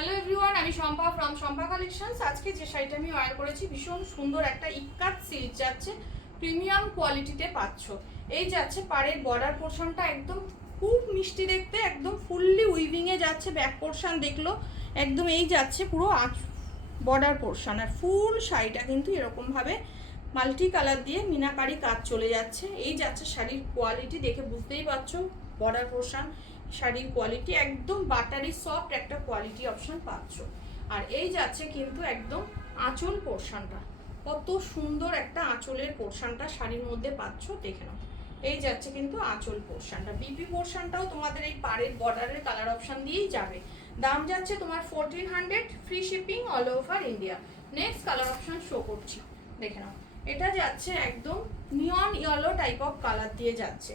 Hello everyone, আমি Shampa from Shampa collections. আজকে যে শাড়িটা আমি ওয়্যার করেছি ভীষণ সুন্দর একটা ইক্কাত সিল্ক যাচ্ছে, প্রিমিয়াম কোয়ালিটিতে পাচ্ছ। এই যাচ্ছে পাড়ের বর্ডার পোর্শনটা একদম খুব মিষ্টি দেখতে, একদম ফুললি উইভিংয়ে যাচ্ছে। ব্যাক পোর্শন দেখলো একদম এই যাচ্ছে পুরো বর্ডার পোর্শন, আর ফুল শাড়িটা কিন্তু এরকমভাবে মাল্টি কালার দিয়ে মিনাকারি কাজ চলে যাচ্ছে। এই যাচ্ছে শাড়ির কোয়ালিটি, দেখে বুঝতেই পারছো বর্ডার পোর্শন শাড়ির কোয়ালিটি একদম বাটারি সফট একটা কোয়ালিটি অপশন পাচ্ছ। আর এই যাচ্ছে কিন্তু একদম আঁচল পোর্শনটা, কত সুন্দর একটা আঁচলের পোর্শনটা শাড়ির মধ্যে পাচ্ছ, দেখে নাও। এই যাচ্ছে কিন্তু আঁচল পোর্শনটা, বিপি পোর্শনটাও তোমাদের এই পাড়ের বর্ডারের কালার অপশন দিয়েই যাবে। দাম যাচ্ছে তোমার 1400, free shipping all over India. Next colour option show করছি, দেখে নাও। এটা যাচ্ছে একদম নিয়ন ইয়েলো টাইপ অফ কালার দিয়ে যাচ্ছে,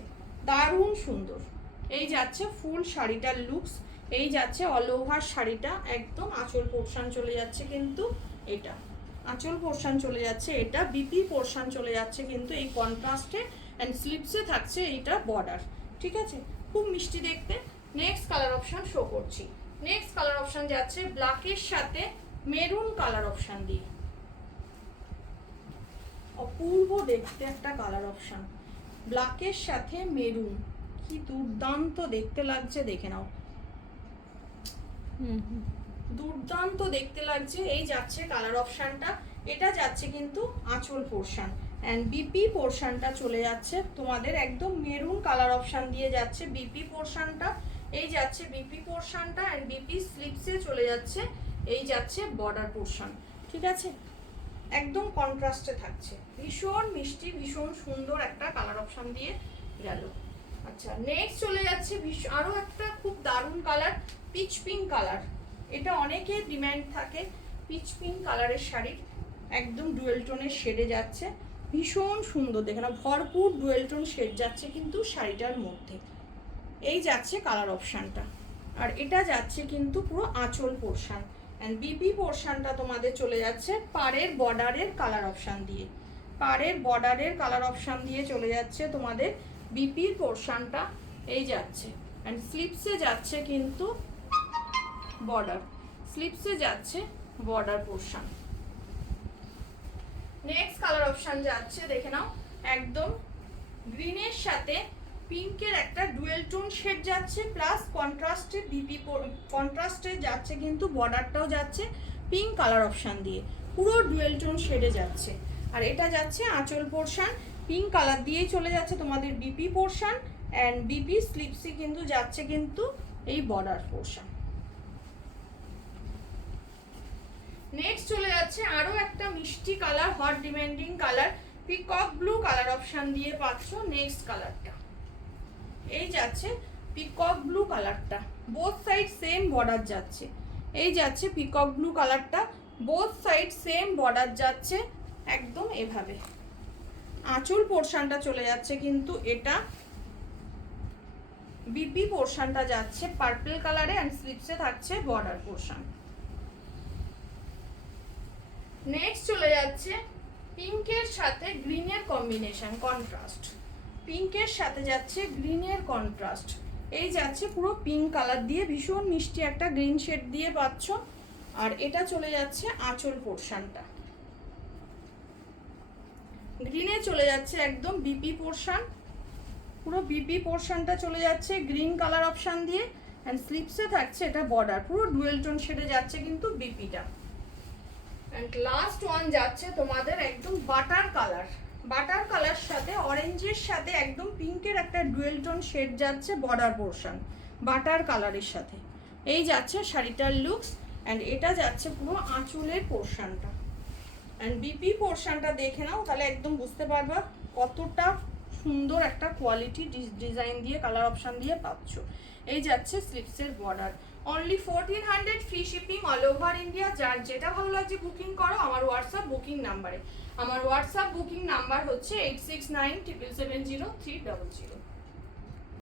দারুণ সুন্দর। এই যাচ্ছে ফুল শাড়িটার লুকস, এই যাচ্ছে অল ওভার শাড়িটা একদম আঁচল পোর্শন চলে যাচ্ছে কিন্তু এটা আঁচল পোর্শন চলে যাচ্ছে, এটা বিপি পোর্শন চলে যাচ্ছে কিন্তু এই কন্ট্রাস্টে, অ্যান্ড স্লিপসে থাকছে এইটা বর্ডার। ঠিক আছে, খুব মিষ্টি দেখতে। নেক্সট কালার অপশন শো করছি। নেক্সট কালার অপশন যাচ্ছে ব্ল্যাকের সাথে মেরুন কালার অপশন দিয়ে, অপূর্ব দেখতে একটা কালার অপশন। ব্ল্যাকের সাথে মেরুন, কি দুর্দান্ত দেখতে লাগছে, দেখে নাও। দুর্দান্ত দেখতে লাগছে। এই যাচ্ছে কালার অপশনটা, এটা যাচ্ছে কিন্তু আঁচল পোর্শন, অ্যান্ড বিপি পোর্শনটা চলে যাচ্ছে তোমাদের একদম মেরুন কালার অপশন দিয়ে যাচ্ছে বিপি পোর্শনটা। এই যাচ্ছে বিপি পোর্শনটা, অ্যান্ড বিপি স্লিপসে চলে যাচ্ছে এই যাচ্ছে বর্ডার পোর্শন। ঠিক আছে, একদম কন্ট্রাস্টে থাকছে, ভীষণ মিষ্টি ভীষণ সুন্দর একটা কালার অপশন দিয়ে গেল। আচ্ছা, নেক্সট চলে যাচ্ছে আরো একটা খুব দারুণ কালার, পিচ পিঙ্ক কালার। এটা অনেকের ডিমান্ড থাকে, পিচ পিঙ্ক কালারের শাড়ির একদম ডুয়েল টোনের শেডে যাচ্ছে, ভীষণ সুন্দর দেখে না, ভরপুর ডুয়েল টোন শেড যাচ্ছে কিন্তু শাড়িটার মধ্যে। এই যাচ্ছে কালার অপশানটা, আর এটা যাচ্ছে কিন্তু পুরো আঁচল পোর্শন, অ্যান্ড বিপি পোর্শনটা তোমাদের চলে যাচ্ছে পাড়ের বর্ডারের কালার অপশান দিয়ে, পাড়ের বর্ডারের কালার অপশান দিয়ে চলে যাচ্ছে তোমাদের বিপির পোর্শনটা। এই যাচ্ছে, অ্যান্ড স্লিপসে যাচ্ছে কিন্তু বর্ডার, স্লিপসে যাচ্ছে border portion. Next colour option যাচ্ছে, দেখে নাও, একদম গ্রিনের সাথে পিঙ্কের একটা ডুয়েল টোন শেড যাচ্ছে, প্লাস কন্ট্রাস্টে বিপি কন্ট্রাস্টে যাচ্ছে কিন্তু বর্ডারটাও যাচ্ছে পিঙ্ক কালার অপশন দিয়ে, পুরো ডুয়েল টোন শেডে যাচ্ছে। আর এটা যাচ্ছে আঁচল পোর্শন, পিঙ্ক কালার দিয়েই চলে যাচ্ছে তোমাদের বিপি পোর্শন, অ্যান্ড বিপি স্লিপসি কিন্তু যাচ্ছে কিন্তু এই বর্ডার পোর্শন। নেক্সট চলে যাচ্ছে আরো একটা মিষ্টি colour, hot demanding colour, peacock blue colour option দিয়ে পাচ্ছ। নেক্সট কালারটা এই যাচ্ছে পিকক ব্লু কালারটা, বোথ সাইড সেম বর্ডার যাচ্ছে। এই যাচ্ছে পিকক ব্লু কালারটা, বোথ সাইড সেম বর্ডার যাচ্ছে একদম এভাবে। আঁচল পোর্শনটা চলে যাচ্ছে কিন্তু এটা বিপি পোর্শনটা যাচ্ছে পার্পল কালারে, অ্যান্ড স্লিপসে থাকছে বর্ডার পোর্শন। নেক্সট চলে যাচ্ছে পিঙ্কের সাথে গ্রিনের কম্বিনেশন, কন্ট্রাস্ট, পিঙ্কের সাথে যাচ্ছে গ্রিনের কন্ট্রাস্ট। এই যাচ্ছে পুরো পিঙ্ক কালার দিয়ে ভীষণ মিষ্টি একটা গ্রিন শেড দিয়ে পাচ্ছ, আর এটা চলে যাচ্ছে আঁচল পোর্শনটা, গ্রিনে চলে যাচ্ছে একদম বিপি পোর্শন, পুরো বিপি পোর্শনটা চলে যাচ্ছে গ্রিন কালার অপশন দিয়ে, অ্যান্ড স্লিপসে থাকছে এটা বর্ডার, পুরো ডুয়েল টোন শেডে যাচ্ছে কিন্তু বিপিটা। অ্যান্ড লাস্ট ওয়ান যাচ্ছে তোমাদের একদম বাটার কালার, বাটার কালার সাথে অরেঞ্জের সাথে একদম পিঙ্কের একটা ডুয়েল টোন শেড যাচ্ছে বর্ডার পোর্শন বাটার কালারের সাথে। এই যাচ্ছে শাড়িটার লুকস, অ্যান্ড এটা যাচ্ছে পুরো আঁচলের পোর্শনটা, অ্যান্ড বিপি পোর্শনটা দেখে নাও, তাহলে একদম বুঝতে পারবা কতটা সুন্দর একটা কোয়ালিটি ডিজাইন দিয়ে কালার অপশন দিয়ে পাচ্ছ। এই যাচ্ছে স্লিপসের border, only 1400, free shipping all over India. যার যেটা ভালো লাগছে বুকিং করো আমার হোয়াটসঅ্যাপ বুকিং নাম্বারে। আমার হোয়াটসঅ্যাপ বুকিং নাম্বার হচ্ছে 8697770300।